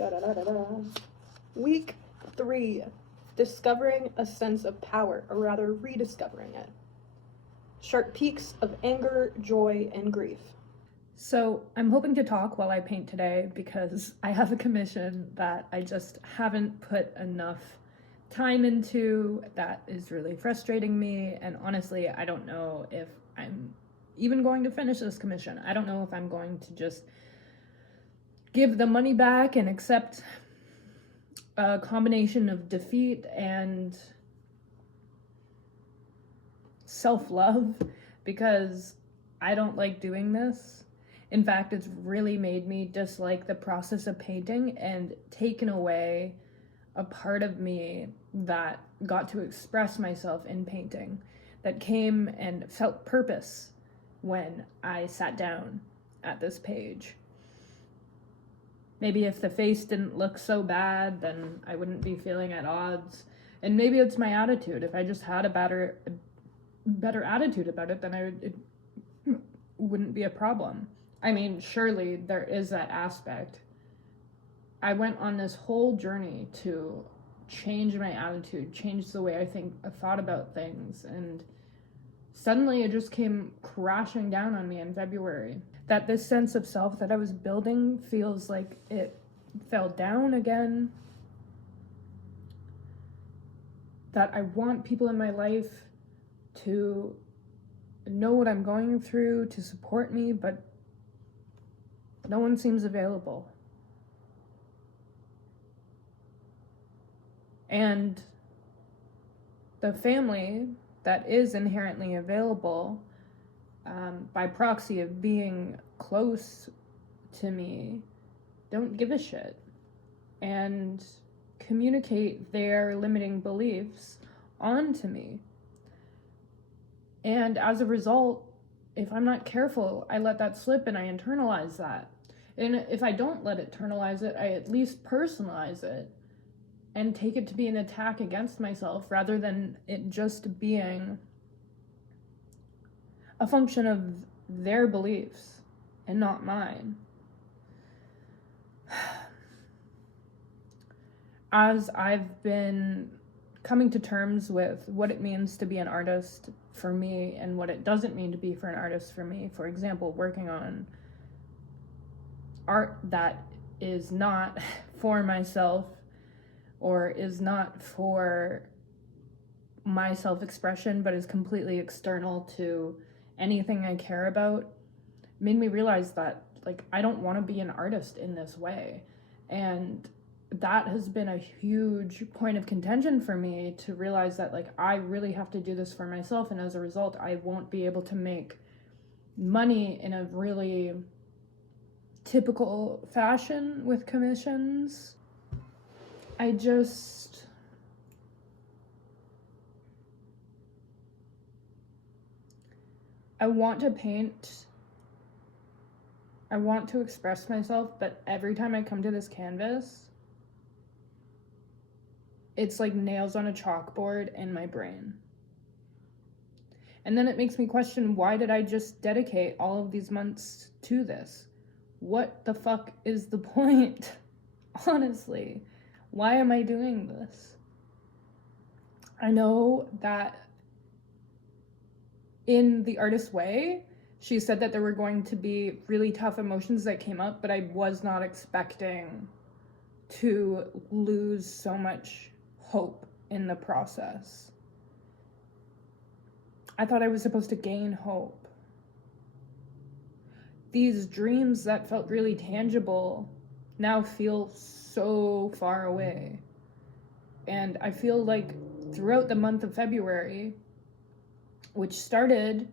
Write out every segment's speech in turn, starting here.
Da-da-da-da-da. Week 3. Discovering a sense of power, or rather rediscovering it. Sharp peaks of anger, joy, and grief. So I'm hoping to talk while I paint today because I have a commission that I just haven't put enough time into. That is really frustrating me, and honestly, I don't know if I'm even going to finish this commission. I don't know if I'm going to just give the money back and accept a combination of defeat and self-love because I don't like doing this. In fact, it's really made me dislike the process of painting and taken away a part of me that got to express myself in painting, that came and felt purpose when I sat down at this page. Maybe if the face didn't look so bad, then I wouldn't be feeling at odds. And maybe it's my attitude. If I just had a better attitude about it, then it wouldn't be a problem. I mean, surely there is that aspect. I went on this whole journey to change my attitude, change the way I thought about things, and suddenly it just came crashing down on me in February. That this sense of self that I was building feels like it fell down again. That I want people in my life to know what I'm going through, to support me, but no one seems available. And the family that is inherently available, by proxy of being close to me, don't give a shit and communicate their limiting beliefs onto me. And as a result, if I'm not careful, I let that slip and I internalize that. And if I don't let it internalize it, I at least personalize it and take it to be an attack against myself rather than it just being a function of their beliefs and not mine. As I've been coming to terms with what it means to be an artist for me and what it doesn't mean to be for an artist for me, for example, working on art that is not for myself or is not for my self-expression but is completely external to anything I care about, made me realize that I don't want to be an artist in this way. And that has been a huge point of contention for me, to realize that I really have to do this for myself, and as a result I won't be able to make money in a really typical fashion with commissions. I want to paint, I want to express myself, but every time I come to this canvas, it's like nails on a chalkboard in my brain. And then it makes me question, why did I just dedicate all of these months to this? What the fuck is the point? Honestly, why am I doing this? I know that in The Artist's Way, she said that there were going to be really tough emotions that came up, but I was not expecting to lose so much hope in the process. I thought I was supposed to gain hope. These dreams that felt really tangible now feel so far away. And I feel like throughout the month of February, which started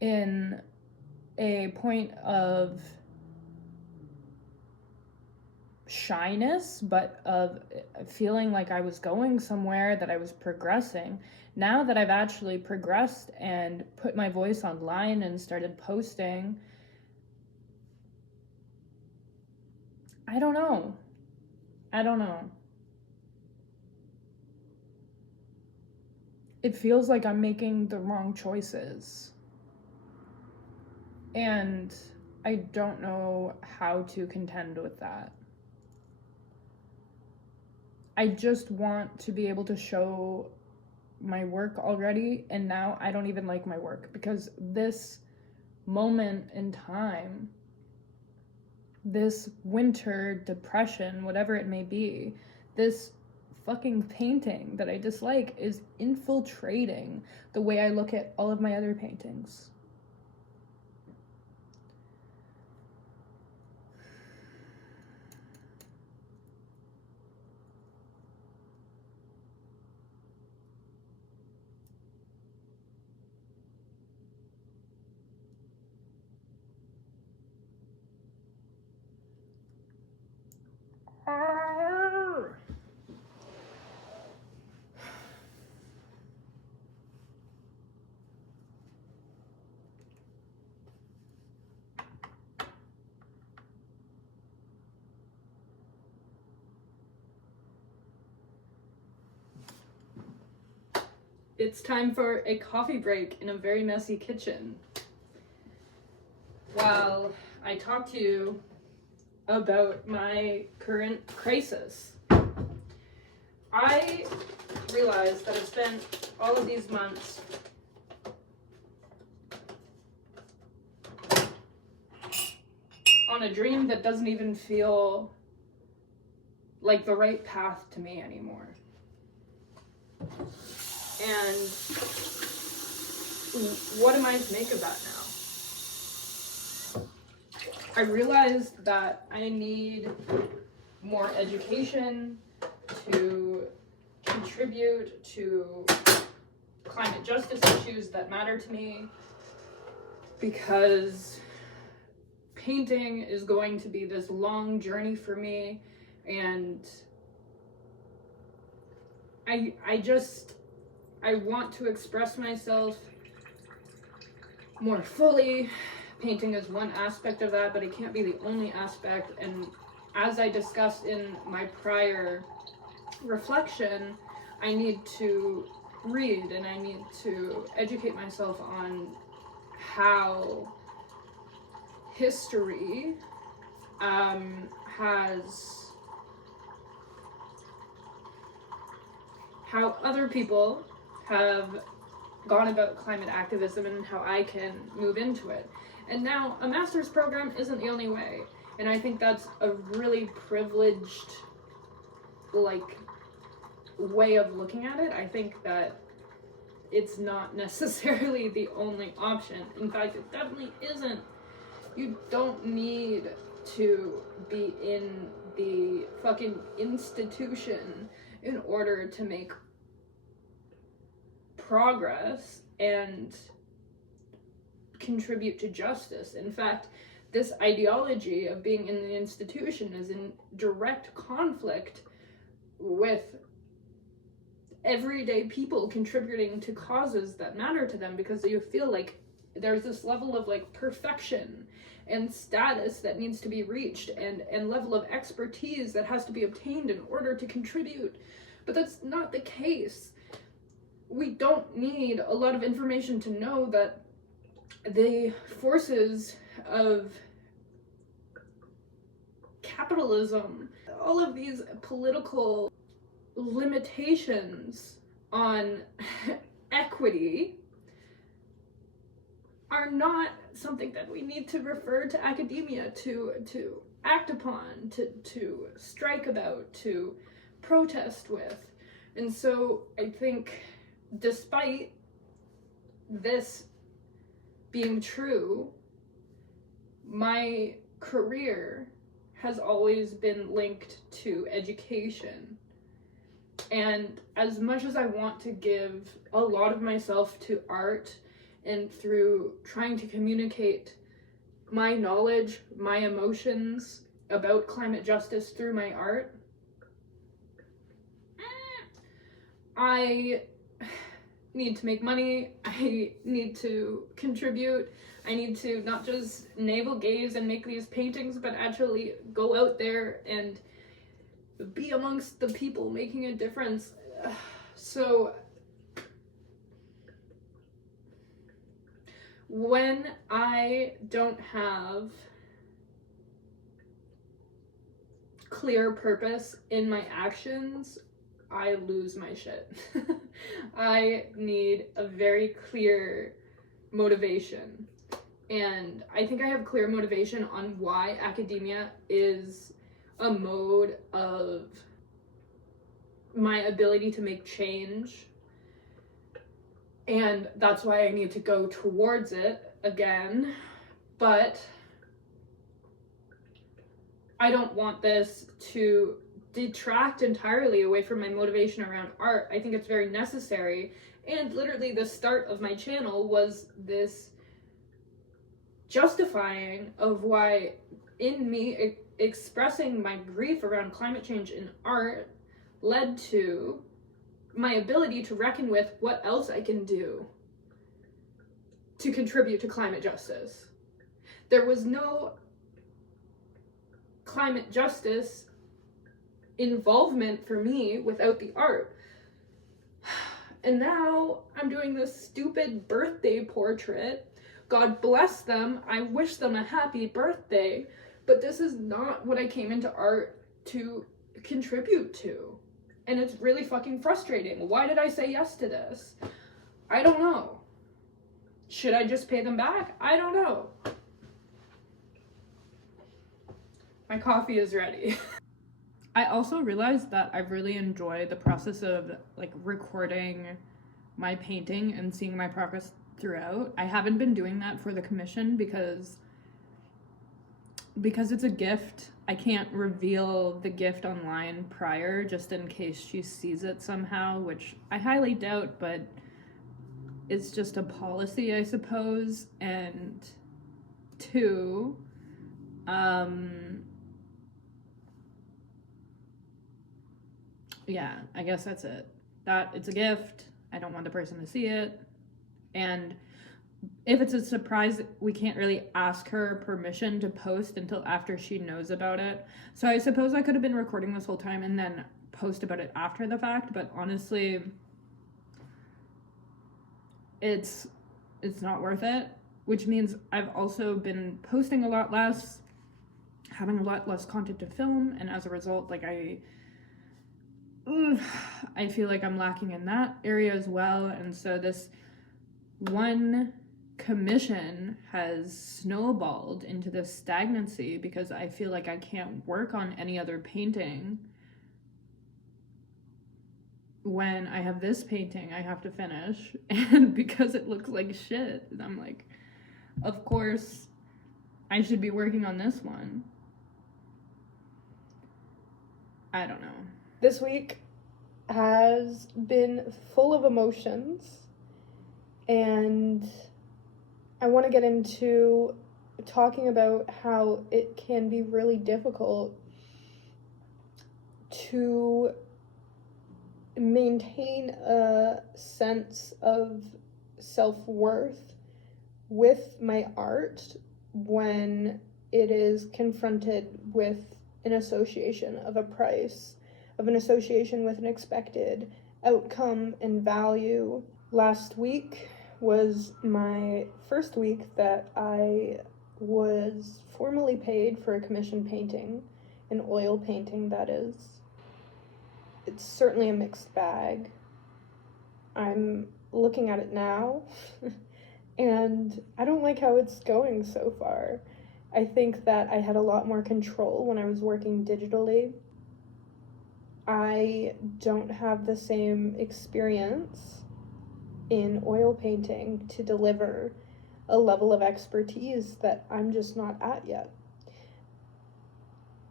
in a point of shyness, but of feeling like I was going somewhere, that I was progressing. Now that I've actually progressed and put my voice online and started posting, I don't know. It feels like I'm making the wrong choices. And I don't know how to contend with that. I just want to be able to show my work already, and now I don't even like my work because this moment in time, this winter depression, whatever it may be, this fucking painting that I dislike is infiltrating the way I look at all of my other paintings. It's time for a coffee break in a very messy kitchen. While I talk to you about my current crisis, I realized that I've spent all of these months on a dream that doesn't even feel like the right path to me anymore. And what am I to make of that now? I realized that I need more education to contribute to climate justice issues that matter to me, because painting is going to be this long journey for me, and I want to express myself more fully. Painting is one aspect of that, but it can't be the only aspect. And as I discussed in my prior reflection, I need to read and I need to educate myself on how history how other people have gone about climate activism and how I can move into it. And now a master's program isn't the only way. And I think that's a really privileged, way of looking at it. I think that it's not necessarily the only option. In fact, it definitely isn't. You don't need to be in the fucking institution in order to make progress and contribute to justice. In fact, this ideology of being in the institution is in direct conflict with everyday people contributing to causes that matter to them, because you feel like there's this level of perfection and status that needs to be reached, and level of expertise that has to be obtained in order to contribute. But that's not the case. We don't need a lot of information to know that the forces of capitalism, all of these political limitations on equity, are not something that we need to refer to academia to act upon, to strike about, to protest with. And so I think, despite this being true, my career has always been linked to education. And as much as I want to give a lot of myself to art, and through trying to communicate my knowledge, my emotions about climate justice through my art, I need to make money, I need to contribute, I need to not just navel gaze and make these paintings, but actually go out there and be amongst the people making a difference. So when I don't have clear purpose in my actions, I lose my shit. I need a very clear motivation. And I think I have clear motivation on why academia is a mode of my ability to make change. And that's why I need to go towards it again. But I don't want this to detract entirely away from my motivation around art. I think it's very necessary. And literally the start of my channel was this justifying of why in me expressing my grief around climate change in art led to my ability to reckon with what else I can do to contribute to climate justice. There was no climate justice involvement for me without the art. And now I'm doing this stupid birthday portrait. God bless them. I wish them a happy birthday. But this is not what I came into art to contribute to. And it's really fucking frustrating. Why did I say yes to this? I don't know. Should I just pay them back? I don't know. My coffee is ready. I also realized that I really enjoy the process of like recording my painting and seeing my progress throughout. I haven't been doing that for the commission because it's a gift. I can't reveal the gift online prior just in case she sees it somehow, which I highly doubt, but it's just a policy, I suppose. And two, yeah, I guess that's it. That it's a gift. I don't want the person to see it. And if it's a surprise, we can't really ask her permission to post until after she knows about it. So I suppose I could have been recording this whole time and then post about it after the fact, but honestly, it's not worth it, which means I've also been posting a lot less, having a lot less content to film, and as a result, like I feel like I'm lacking in that area as well. And so this one commission has snowballed into this stagnancy because I feel like I can't work on any other painting when I have this painting I have to finish, and because it looks like shit, I'm like, of course I should be working on this one. I don't know. This week has been full of emotions, and I want to get into talking about how it can be really difficult to maintain a sense of self-worth with my art when it is confronted with an association of a price, of an association with an expected outcome and value. Last week was my first week that I was formally paid for a commission painting, an oil painting that is. It's certainly a mixed bag. I'm looking at it now and I don't like how it's going so far. I think that I had a lot more control when I was working digitally. I don't have the same experience in oil painting to deliver a level of expertise that I'm just not at yet.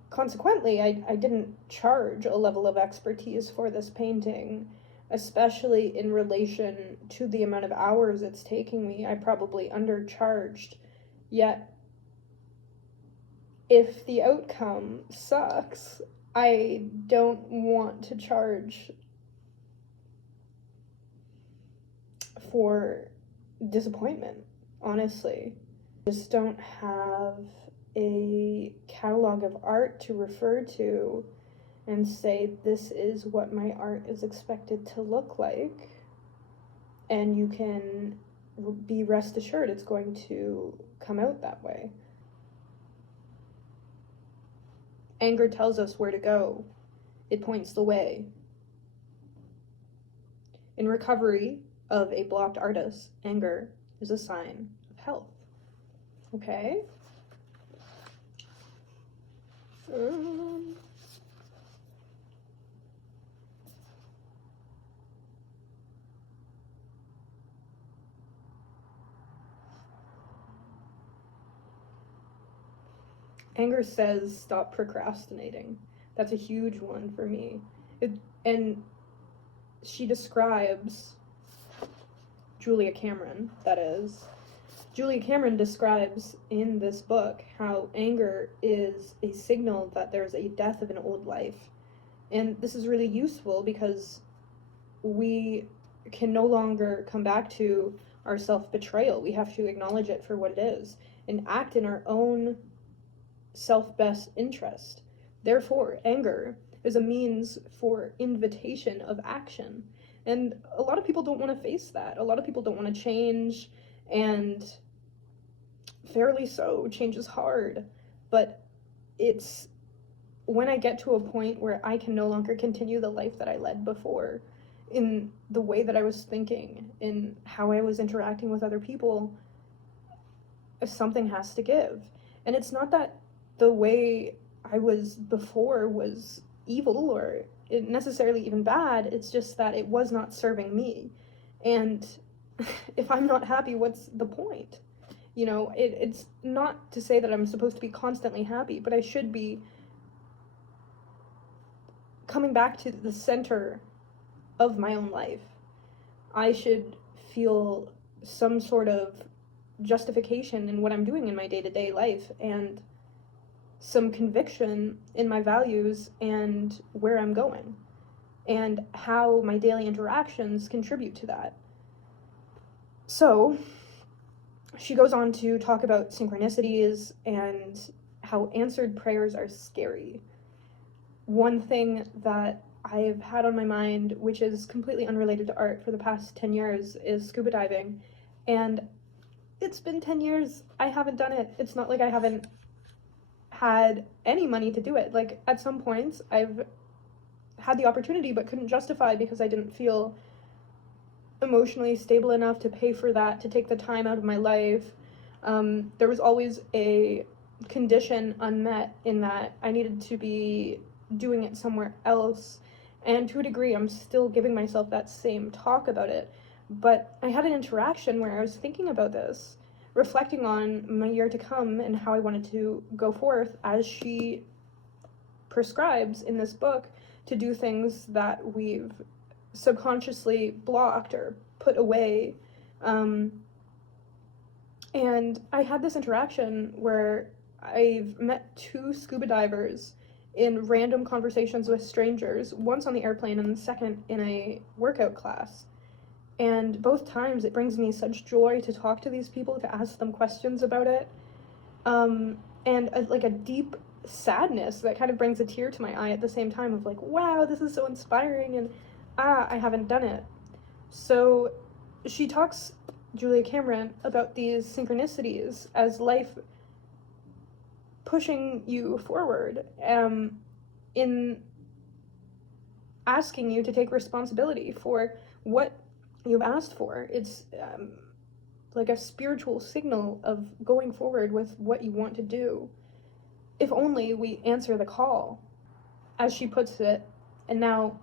Consequently, I didn't charge a level of expertise for this painting, especially in relation to the amount of hours it's taking me. I probably undercharged, yet if the outcome sucks, I don't want to charge for disappointment, honestly. I just don't have a catalog of art to refer to and say this is what my art is expected to look like, and you can be rest assured it's going to come out that way. Anger tells us where to go. It points the way. In recovery of a blocked artist, anger is a sign of health. Okay? Anger says stop procrastinating. That's a huge one for me. And she describes Julia Cameron, that is. Julia Cameron describes in this book how anger is a signal that there's a death of an old life. And this is really useful because we can no longer come back to our self-betrayal. We have to acknowledge it for what it is and act in our own self-best interest. Therefore, anger is a means for invitation of action. And a lot of people don't want to face that. A lot of people don't want to change, and fairly so. Change is hard. But it's when I get to a point where I can no longer continue the life that I led before, in the way that I was thinking, in how I was interacting with other people, something has to give. And it's not that the way I was before was evil or necessarily even bad, it's just that it was not serving me. And if I'm not happy, what's the point? You know, it's not to say that I'm supposed to be constantly happy, but I should be coming back to the center of my own life. I should feel some sort of justification in what I'm doing in my day-to-day life, and some conviction in my values and where I'm going, and how my daily interactions contribute to that. So she goes on to talk about synchronicities and how answered prayers are scary. One thing that I've had on my mind, which is completely unrelated to art for the past 10 years, is scuba diving. And it's been 10 years, I haven't done it. It's not like I haven't had any money to do it. Like, at some points, I've had the opportunity but couldn't justify because I didn't feel emotionally stable enough to pay for that, to take the time out of my life. There was always a condition unmet in that I needed to be doing it somewhere else, and to a degree I'm still giving myself that same talk about it. But I had an interaction where I was thinking about this, reflecting on my year to come and how I wanted to go forth, as she prescribes in this book, to do things that we've subconsciously blocked or put away. And I had this interaction where I've met 2 scuba divers in random conversations with strangers, once on the airplane and the second in a workout class. And both times it brings me such joy to talk to these people, to ask them questions about it. And a deep sadness that kind of brings a tear to my eye at the same time, of like, wow, this is so inspiring, and I haven't done it. So she talks, Julia Cameron, about these synchronicities as life pushing you forward, in asking you to take responsibility for what you've asked for. It's like a spiritual signal of going forward with what you want to do. If only we answer the call, as she puts it. And now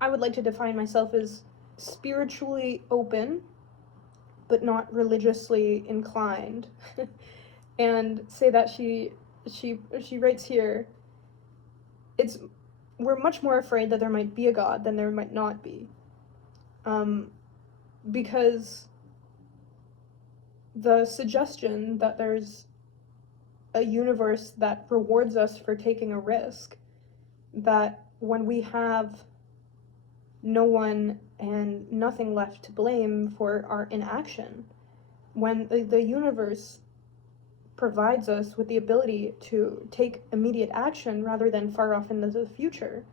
I would like to define myself as spiritually open, but not religiously inclined. And say that she writes here, we're much more afraid that there might be a God than there might not be. Because the suggestion that there's a universe that rewards us for taking a risk, that when we have no one and nothing left to blame for our inaction, when the universe provides us with the ability to take immediate action rather than far off into the future,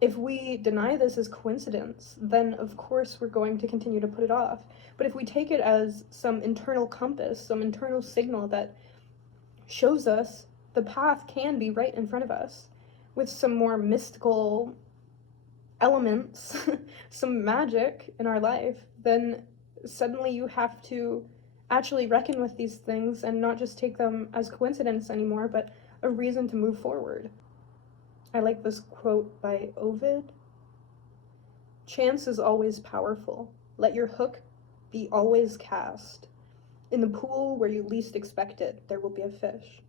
if we deny this as coincidence, then of course we're going to continue to put it off. But if we take it as some internal compass, some internal signal that shows us the path can be right in front of us, with some more mystical elements, some magic in our life, then suddenly you have to actually reckon with these things and not just take them as coincidence anymore, but a reason to move forward. I like this quote by Ovid. Chance is always powerful. Let your hook be always cast. In the pool where you least expect it, there will be a fish.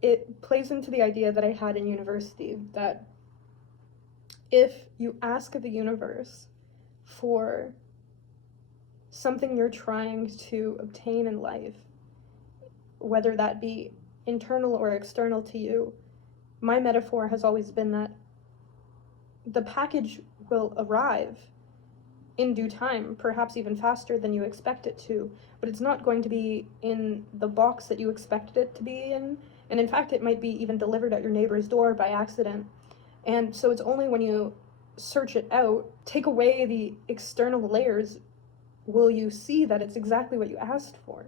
It plays into the idea that I had in university that if you ask the universe for something you're trying to obtain in life, whether that be internal or external to you, my metaphor has always been that the package will arrive in due time, perhaps even faster than you expect it to, but it's not going to be in the box that you expected it to be in, and in fact it might be even delivered at your neighbor's door by accident. And so it's only when you search it out, take away the external layers, will you see that it's exactly what you asked for.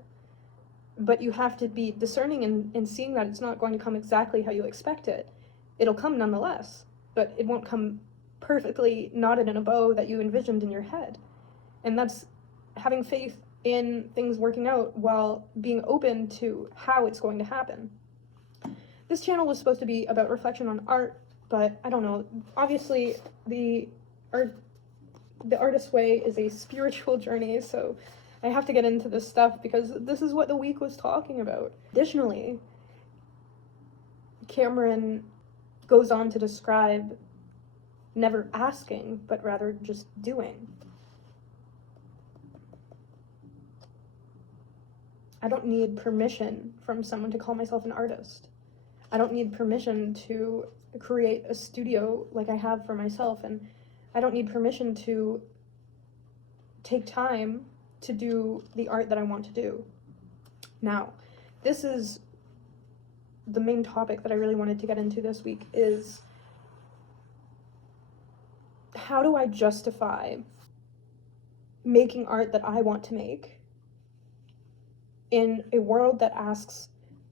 But you have to be discerning in seeing that it's not going to come exactly how you expect it. It'll come nonetheless, but it won't come perfectly knotted in a bow that you envisioned in your head. And that's having faith in things working out while being open to how it's going to happen. This channel was supposed to be about reflection on art, but I don't know. Obviously, the artist's way is a spiritual journey, so I have to get into this stuff because this is what the week was talking about. Additionally, Cameron goes on to describe never asking, but rather just doing. I don't need permission from someone to call myself an artist. I don't need permission to create a studio like I have for myself, and I don't need permission to take time to do the art that I want to do. Now, this is the main topic that I really wanted to get into this week, is how do I justify making art that I want to make in a world that asks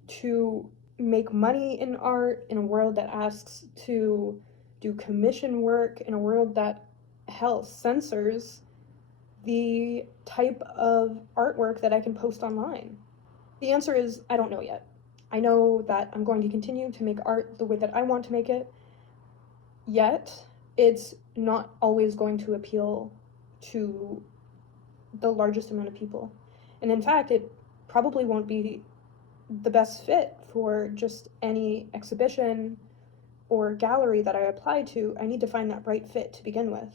to make money in art, in a world that asks to do commission work, in a world that, hell, censors the type of artwork that I can post online? The answer is, I don't know yet. I know that I'm going to continue to make art the way that I want to make it, yet it's not always going to appeal to the largest amount of people. And in fact, it probably won't be the best fit for just any exhibition or gallery that I apply to. I need to find that right fit to begin with.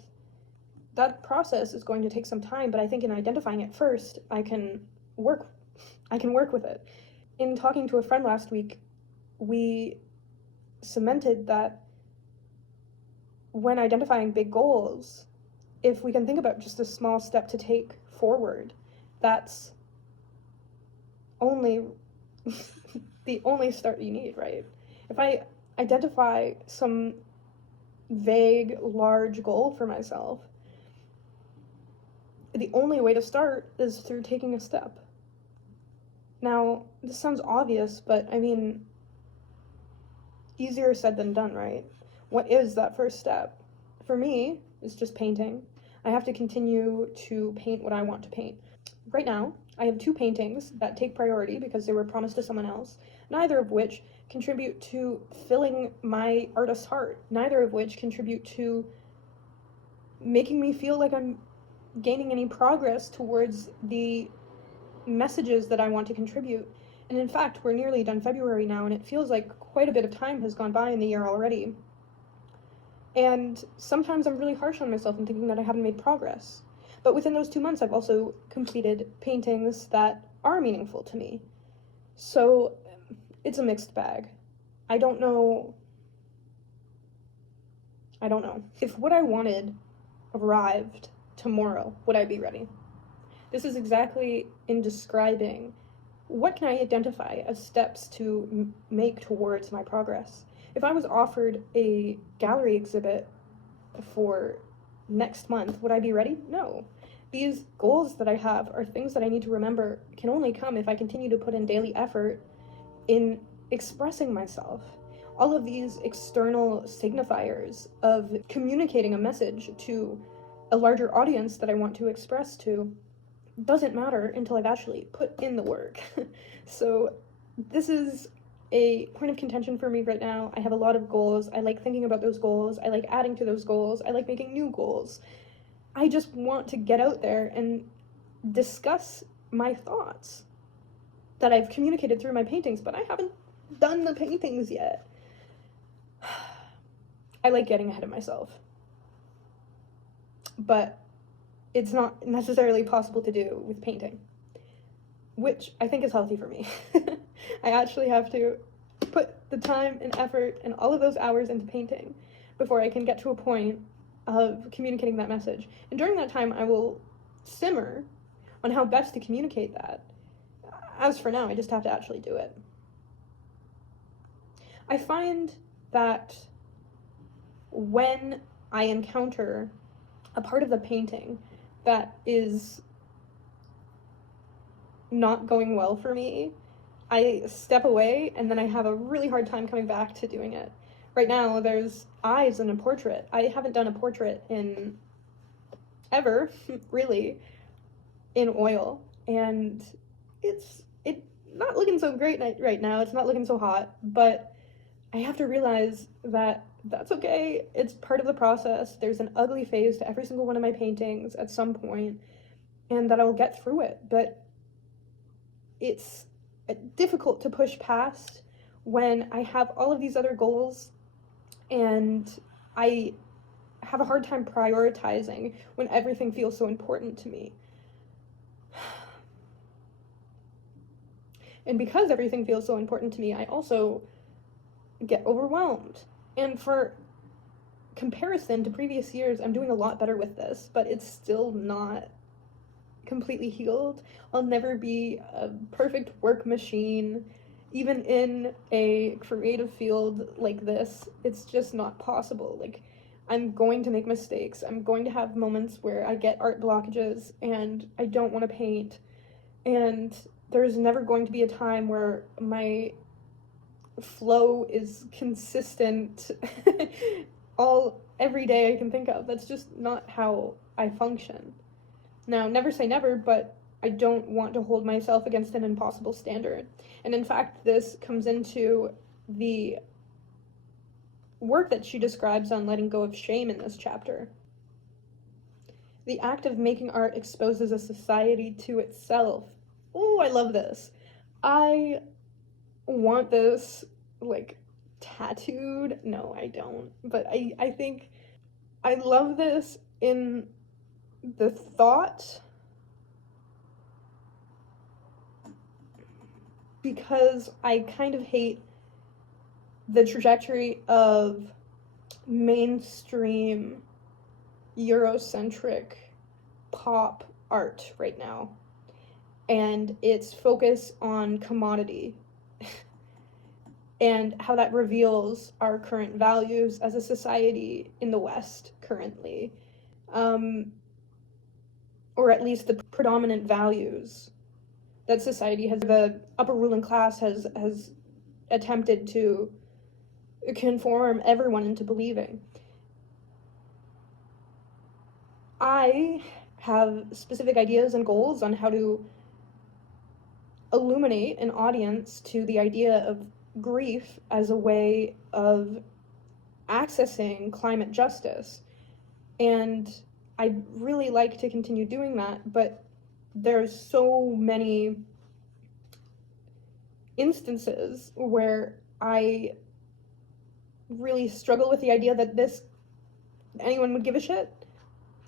That process is going to take some time, but I think in identifying it first, I can work with it. In talking to a friend last week, we cemented that when identifying big goals, if we can think about just a small step to take forward, that's only the only start you need, right? If I identify some vague, large goal for myself, the only way to start is through taking a step. Now, this sounds obvious, but I mean, easier said than done, right? What is that first step? For me, it's just painting. I have to continue to paint what I want to paint. Right now, I have 2 paintings that take priority because they were promised to someone else, neither of which contribute to filling my artist's heart, neither of which contribute to making me feel like I'm gaining any progress towards the messages that I want to contribute. And in fact, we're nearly done February now, and it feels like quite a bit of time has gone by in the year already. And sometimes I'm really harsh on myself and thinking that I haven't made progress. But within those 2 months, I've also completed paintings that are meaningful to me. So it's a mixed bag. I don't know. If what I wanted arrived tomorrow, would I be ready? This is exactly in describing what can I identify as steps to make towards my progress. If I was offered a gallery exhibit for next month, would I be ready? No. These goals that I have are things that I need to remember can only come if I continue to put in daily effort in expressing myself. all of these external signifiers of communicating a message to a larger audience that I want to express to doesn't matter until I've actually put in the work. So this is a point of contention for me right now. I have a lot of goals. I like thinking about those goals. I like adding to those goals. I like making new goals. I just want to get out there and discuss my thoughts that I've communicated through my paintings, but I haven't done the paintings yet. I like getting ahead of myself, but it's not necessarily possible to do with painting, which I think is healthy for me. I actually have to put the time and effort and all of those hours into painting before I can get to a point of communicating that message. And during that time, I will simmer on how best to communicate that. As for now, I just have to actually do it. I find that when I encounter a part of the painting that is not going well for me, I step away and then I have a really hard time coming back to doing it. Right now, there's eyes in a portrait. I haven't done a portrait in ever, really, in oil, and it's not looking so great right now. It's not looking so hot, but I have to realize that that's okay. It's part of the process. There's an ugly phase to every single one of my paintings at some point, and that I'll get through it. But it's difficult to push past when I have all of these other goals, and I have a hard time prioritizing when everything feels so important to me. And because everything feels so important to me, I also get overwhelmed. And for comparison to previous years, I'm doing a lot better with this, but it's still not completely healed. I'll never be a perfect work machine. Even in a creative field like this, it's just not possible. Like, I'm going to make mistakes. I'm going to have moments where I get art blockages and I don't want to paint. And there's never going to be a time where my flow is consistent every day I can think of. That's just not how I function. Now, never say never, but I don't want to hold myself against an impossible standard. And in fact, this comes into the work that she describes on letting go of shame in this chapter. The act of making art exposes a society to itself. Oh, I love this. I want this, like, tattooed. No, I don't. But I think I love this in the thought, because I kind of hate the trajectory of mainstream Eurocentric pop art right now, and its focus on commodity and how that reveals our current values as a society in the West currently, or at least the predominant values that society has, the upper ruling class has attempted to conform everyone into believing. I have specific ideas and goals on how to illuminate an audience to the idea of grief as a way of accessing climate justice. And I'd really like to continue doing that, but there's so many instances where I really struggle with the idea that anyone would give a shit.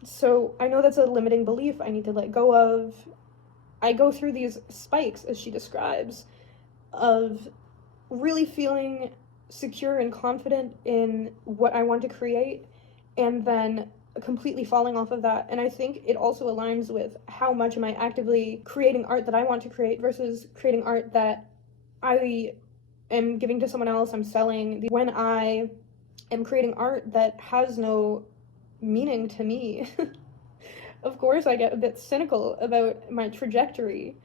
So I know that's a limiting belief I need to let go of. I go through these spikes, as she describes, of really feeling secure and confident in what I want to create, and then completely falling off of that. And I think it also aligns with how much am I actively creating art that I want to create versus creating art that I am giving to someone else, I'm selling. When I am creating art that has no meaning to me, of course I get a bit cynical about my trajectory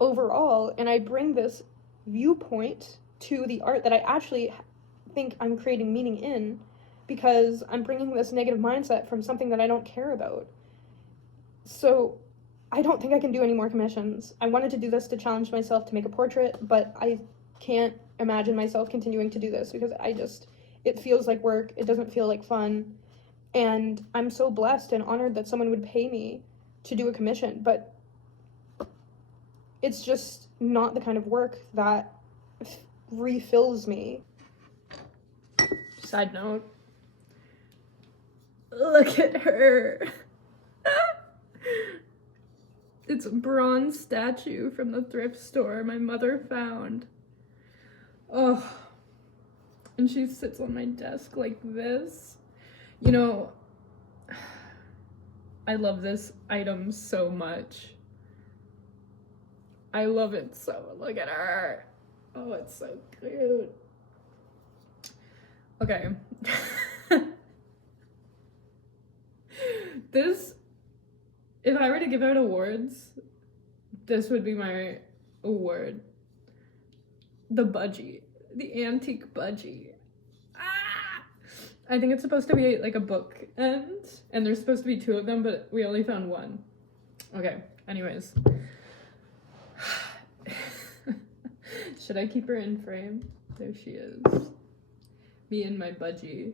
overall, and I bring this viewpoint to the art that I actually think I'm creating meaning in, because I'm bringing this negative mindset from something that I don't care about. So I don't think I can do any more commissions. I wanted to do this to challenge myself to make a portrait, but I can't imagine myself continuing to do this because it feels like work. It doesn't feel like fun. And I'm so blessed and honored that someone would pay me to do a commission, but it's just not the kind of work that refills me. Side note. Look at her. It's a bronze statue from the thrift store my mother found. Oh. And she sits on my desk like this. You know, I love this item so much. I love it so. Look at her. Oh, it's so cute. Okay. This, if I were to give out awards, this would be my award. The budgie. The antique budgie. Ah! I think it's supposed to be like a book end, and there's supposed to be 2 of them, but we only found 1. Okay, anyways. Should I keep her in frame? There she is. Me and my budgie.